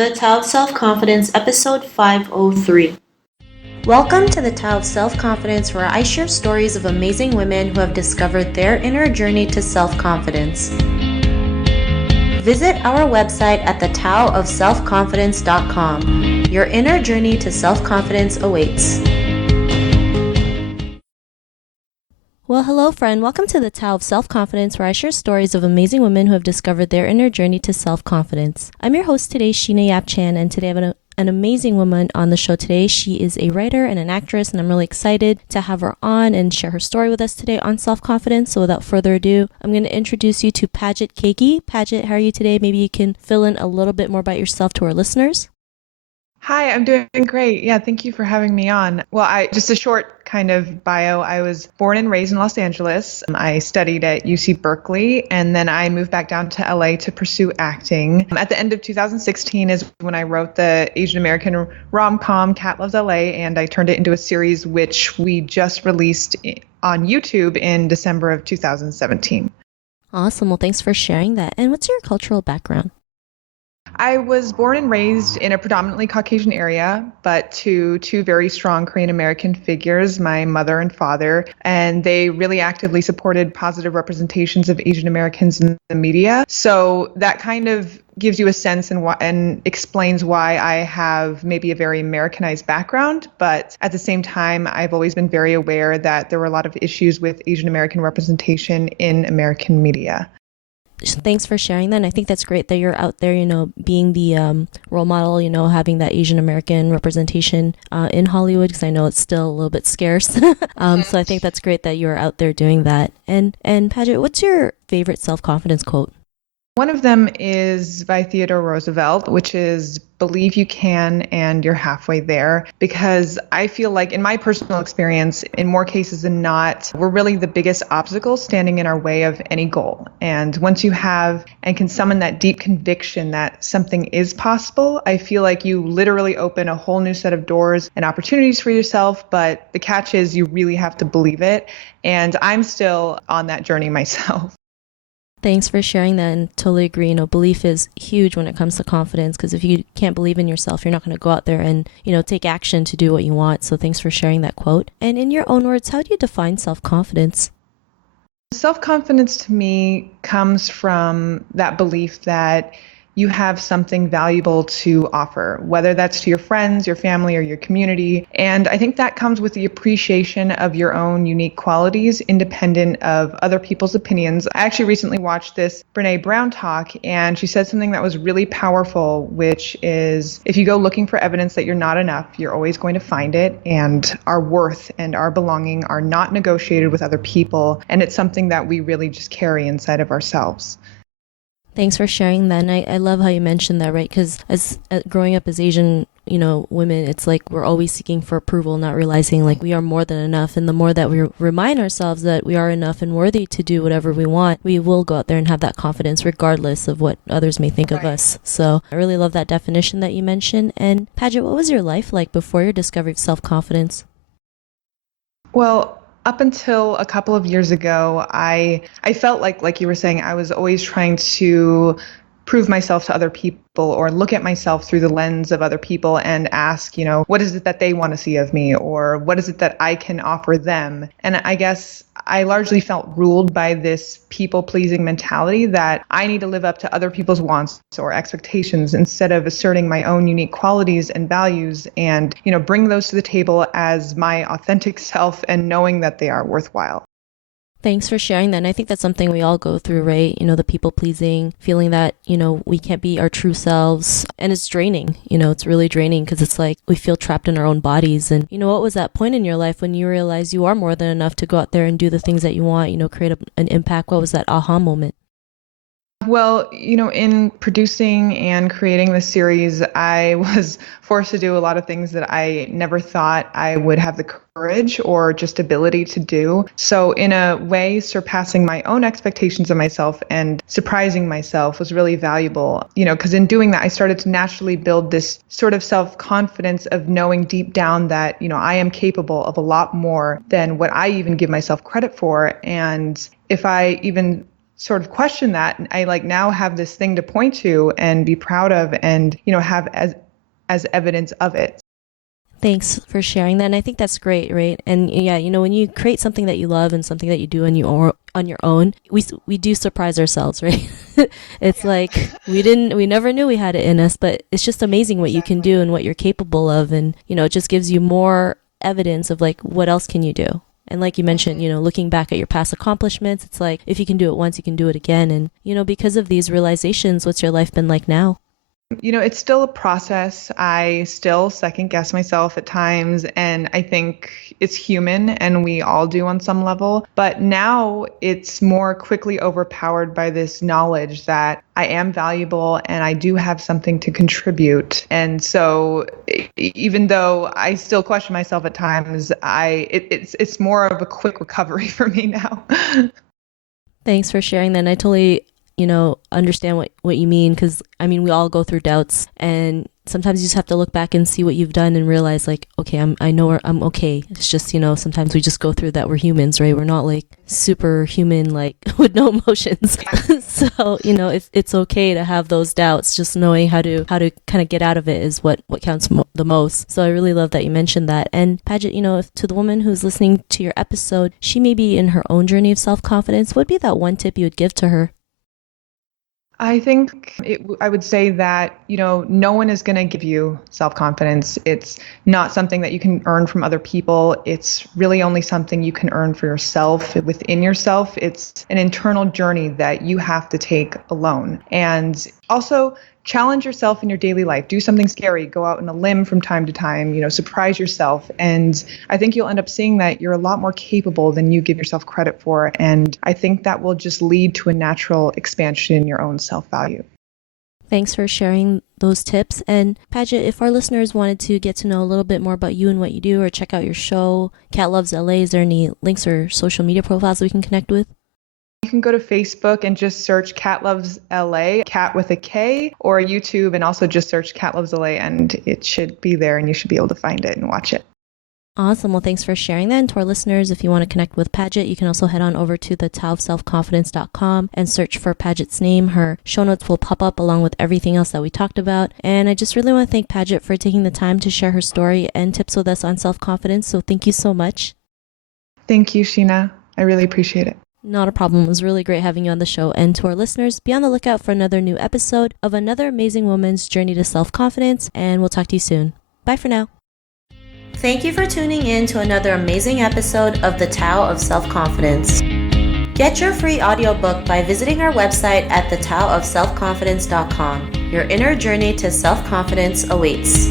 The Tao of Self-Confidence, Episode 503. Welcome to the Tao of Self-Confidence, where I share stories of amazing women who have discovered their inner journey to self-confidence. Visit our website at thetaoofselfconfidence.com. Your inner journey to self-confidence awaits. Well, hello, friend. Welcome to the Tao of Self-Confidence, where I share stories of amazing women who have discovered their inner journey to self-confidence. I'm your host today, Sheena Yap Chan, and today I have an amazing woman on the show today. She is a writer and an actress, and I'm really excited to have her on and share her story with us today on self-confidence. So without further ado, I'm going to introduce you to Paget Kagy. Paget, how are you today? Maybe you can fill in a little bit more about yourself to our listeners. Hi, I'm doing great. Yeah, thank you for having me on. Well, just a short kind of bio. I was born and raised in Los Angeles. I studied at UC Berkeley, and then I moved back down to LA to pursue acting. At the end of 2016 is when I wrote the Asian American rom-com Cat Loves LA, and I turned it into a series which we just released on YouTube in December of 2017. Awesome. Well, thanks for sharing that. And what's your cultural background? I was born and raised in a predominantly Caucasian area, but to two very strong Korean American figures, my mother and father, and they really actively supported positive representations of Asian Americans in the media. So that kind of gives you a sense and explains why I have maybe a very Americanized background, but at the same time, I've always been very aware that there were a lot of issues with Asian American representation in American media. Thanks for sharing that. And I think that's great that you're out there, being the role model, having that Asian American representation in Hollywood, because I know it's still a little bit scarce. So I think that's great that you're out there doing that. And Paget, what's your favorite self-confidence quote? One of them is by Theodore Roosevelt, which is believe you can and you're halfway there, because I feel like in my personal experience, in more cases than not, we're really the biggest obstacle standing in our way of any goal. And once you have and can summon that deep conviction that something is possible, I feel like you literally open a whole new set of doors and opportunities for yourself. But the catch is you really have to believe it. And I'm still on that journey myself. Thanks for sharing that, and totally agree. Belief is huge when it comes to confidence, because if you can't believe in yourself, you're not going to go out there and, take action to do what you want. So thanks for sharing that quote. And in your own words, how do you define self-confidence? Self-confidence to me comes from that belief that you have something valuable to offer, whether that's to your friends, your family, or your community. And I think that comes with the appreciation of your own unique qualities, independent of other people's opinions. I actually recently watched this Brené Brown talk, and she said something that was really powerful, which is if you go looking for evidence that you're not enough, you're always going to find it. And our worth and our belonging are not negotiated with other people. And it's something that we really just carry inside of ourselves. Thanks for sharing that. And I love how you mentioned that, right? Because as growing up as Asian, women, it's like we're always seeking for approval, not realizing like we are more than enough. And the more that we remind ourselves that we are enough and worthy to do whatever we want, we will go out there and have that confidence regardless of what others may think of us. So I really love that definition that you mentioned. And Paget, what was your life like before your discovery of self-confidence? Well, up until a couple of years ago, I felt like you were saying, I was always trying to prove myself to other people or look at myself through the lens of other people and ask, what is it that they want to see of me, or what is it that I can offer them? And I guess I largely felt ruled by this people-pleasing mentality that I need to live up to other people's wants or expectations instead of asserting my own unique qualities and values and, bring those to the table as my authentic self and knowing that they are worthwhile. Thanks for sharing that. And I think that's something we all go through, right? The people pleasing, feeling that, we can't be our true selves. And it's draining, it's really draining because it's like we feel trapped in our own bodies. And, what was that point in your life when you realized you are more than enough to go out there and do the things that you want, create an impact? What was that aha moment? Well, in producing and creating this series, I was forced to do a lot of things that I never thought I would have the courage or just ability to do. So in a way, surpassing my own expectations of myself and surprising myself was really valuable, because in doing that, I started to naturally build this sort of self-confidence of knowing deep down that, I am capable of a lot more than what I even give myself credit for. And if I even sort of question that, I like now have this thing to point to and be proud of and, have as evidence of it. Thanks for sharing that. And I think that's great, right? And yeah, when you create something that you love and something that you do on your own, we do surprise ourselves, right? It's like we never knew we had it in us, but it's just amazing what you can do and what you're capable of. And, it just gives you more evidence of like, what else can you do? And like you mentioned, looking back at your past accomplishments, it's like, if you can do it once, you can do it again. And, because of these realizations, what's your life been like now? It's still a process. I still second guess myself at times, and I think it's human and we all do on some level. But now it's more quickly overpowered by this knowledge that I am valuable and I do have something to contribute. And so even though I still question myself at times, it's more of a quick recovery for me now. Thanks for sharing that. And I totally understand what you mean, because we all go through doubts, and sometimes you just have to look back and see what you've done and realize like, okay, I know I'm okay. It's just, sometimes we just go through that. We're humans, right? We're not like superhuman, like with no emotions. So, it's okay to have those doubts. Just knowing how to kind of get out of it is what counts the most. So I really love that you mentioned that. And Paget, if to the woman who's listening to your episode, she may be in her own journey of self-confidence, what would be that one tip you would give to her? I think I would say that, no one is going to give you self-confidence. It's not something that you can earn from other people. It's really only something you can earn for yourself, within yourself. It's an internal journey that you have to take alone. And also challenge yourself in your daily life. Do something scary. Go out on a limb from time to time, surprise yourself. And I think you'll end up seeing that you're a lot more capable than you give yourself credit for. And I think that will just lead to a natural expansion in your own self-value. Thanks for sharing those tips. And Paget, if our listeners wanted to get to know a little bit more about you and what you do, or check out your show, Cat Loves LA, is there any links or social media profiles we can connect with? You can go to Facebook and just search Cat Loves LA, cat with a K, or YouTube and also just search Cat Loves LA, and it should be there and you should be able to find it and watch it. Awesome. Well, thanks for sharing that. And to our listeners, if you want to connect with Paget, you can also head on over to the taoofselfconfidence.com and search for Paget's name. Her show notes will pop up along with everything else that we talked about. And I just really want to thank Paget for taking the time to share her story and tips with us on self-confidence. So thank you so much. Thank you, Sheena. I really appreciate it. Not a problem. It was really great having you on the show. And to our listeners, be on the lookout for another new episode of another amazing woman's journey to self-confidence. And we'll talk to you soon. Bye for now. Thank you for tuning in to another amazing episode of the Tao of Self-Confidence. Get your free audiobook by visiting our website at thetaoofselfconfidence.com. Your inner journey to self-confidence awaits.